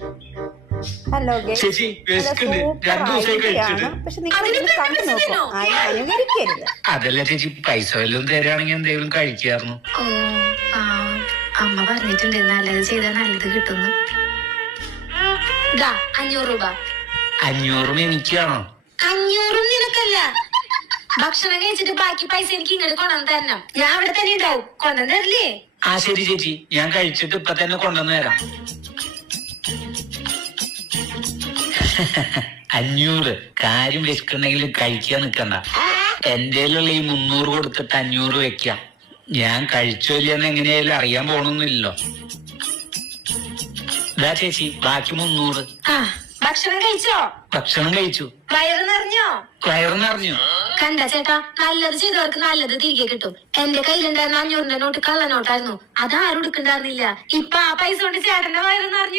Hello ചേച്ചി പക്ഷെ നിങ്ങൾ കണ്ടു നോക്കൂ, അനുകരിക്കരുത്. അതല്ല ചേച്ചി, പൈസ വല്ലതും തരാണെങ്കിൽ എന്തെങ്കിലും കഴിക്കായിരുന്നു. അമ്മ പറഞ്ഞിട്ടുണ്ട് നല്ലത് ചെയ്താൽ നല്ലത് കിട്ടുന്നു. 500 രൂപ. 500 എനിക്കാണോ? 500 നിനക്കല്ല. ഭക്ഷണം കഴിച്ചിട്ട് ബാക്കി പൈസ എനിക്ക് ഇങ്ങോട്ട് കൊണ്ടുവന്ന് തരണം. ഞാൻ അവിടെ തന്നെ ഉണ്ടാവും. കൊണ്ടുവന്ന് തരില്ലേ? ആ ശരി ചേച്ചി, ഞാൻ കഴിച്ചിട്ട് ഇപ്പൊ തന്നെ കൊണ്ടുവന്ന് തരാം. 500 കാര്യം വിശക്കുണ്ടെങ്കിൽ കഴിക്കാൻ നിക്കണ്ട. എന്റെ ഈ 300 കൊടുത്തിട്ട് 500 വെക്കാം. ഞാൻ കഴിച്ചോ ഇല്ലെന്ന് എങ്ങനെയായാലും അറിയാൻ പോണൊന്നുമില്ലല്ലോ. ഇതാ ചേച്ചി ബാക്കി 300. ഭക്ഷണം കഴിച്ചോ? ഭക്ഷണം കഴിച്ചു. വയറ് നിറഞ്ഞോ? വയറ് നിറഞ്ഞു. കണ്ട ചേട്ടാ, നല്ലത് ചെയ്തവർക്ക് നല്ലത് തിരികെ കിട്ടും. എന്റെ കയ്യിലുണ്ടായിരുന്ന 500 നോട്ട് കള്ളനോട്ടായിരുന്നു. അതാരും എടുക്കണ്ടായിരുന്നില്ല. ഇപ്പൊ ആ പൈസ കൊണ്ട് ചേട്ടന്റെ വയറ് നിറഞ്ഞു.